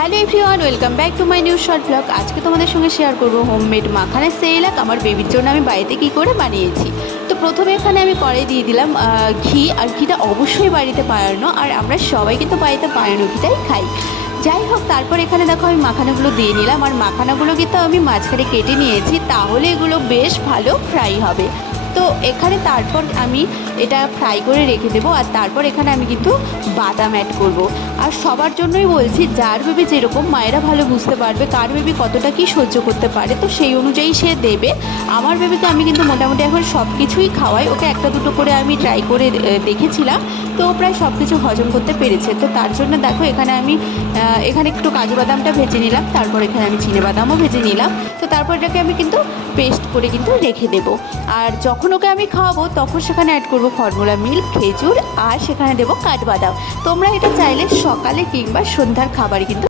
Hello everyone, welcome back to my new short blog. আজকে তোমাদের সঙ্গে শেয়ার করবো হোমমেড মাখানের সেরেলাক আমার বেবির জন্য আমি বাড়িতে কী করে বানিয়েছি। তো প্রথমে এখানে আমি কড়াই দিয়ে দিলাম ঘি, আর ঘিটা অবশ্যই বাড়িতে বানানো, আর আমরা সবাই কিন্তু বাড়িতে বানানো ঘিটাই খাই। যাই হোক, তারপর এখানে দেখো আমি মাখানাগুলো দিয়ে নিলাম, আর মাখানাগুলো কিন্তু আমি মাঝখানে কেটে নিয়েছি, তাহলে এগুলো বেশ ভালো ফ্রাই হবে। তো এখানে তারপর আমি এটা ফ্রাই করে রেখে দেবো, আর তারপর এখানে আমি কিন্তু বাদাম অ্যাড করব। আর সবার জন্যই বলছি, যার বেবি যেরকম, মায়েরা ভালো বুঝতে পারবে কার বেবি কতটা কি সহ্য করতে পারে, তো সেই অনুযায়ী সে দেবে। আমার বেবিকে আমি কিন্তু মোটামুটি এখন সব কিছুই খাওয়াই, ওকে একটা দুটো করে আমি ট্রাই করে দেখেছিলাম, তো ও প্রায় সব কিছু হজম করতে পেরেছে। তো তার জন্য দেখো এখানে আমি এখানে একটু কাজু বাদামটা ভেজে নিলাম, তারপর এখানে আমি চিনে বাদামও ভেজে নিলাম। তো তারপর এটাকে আমি কিন্তু পেস্ট করে কিন্তু রেখে দেবো। আর যখন ওকে আমি খাওয়াবো তখন সেখানে অ্যাড করবো ফর্মুলা মিল্ক, খেজুর, আর সেখানে দেবো কাঠবাদাম। তোমরা এটা চাইলে সকালে কিংবা সন্ধ্যার খাবারে কিন্তু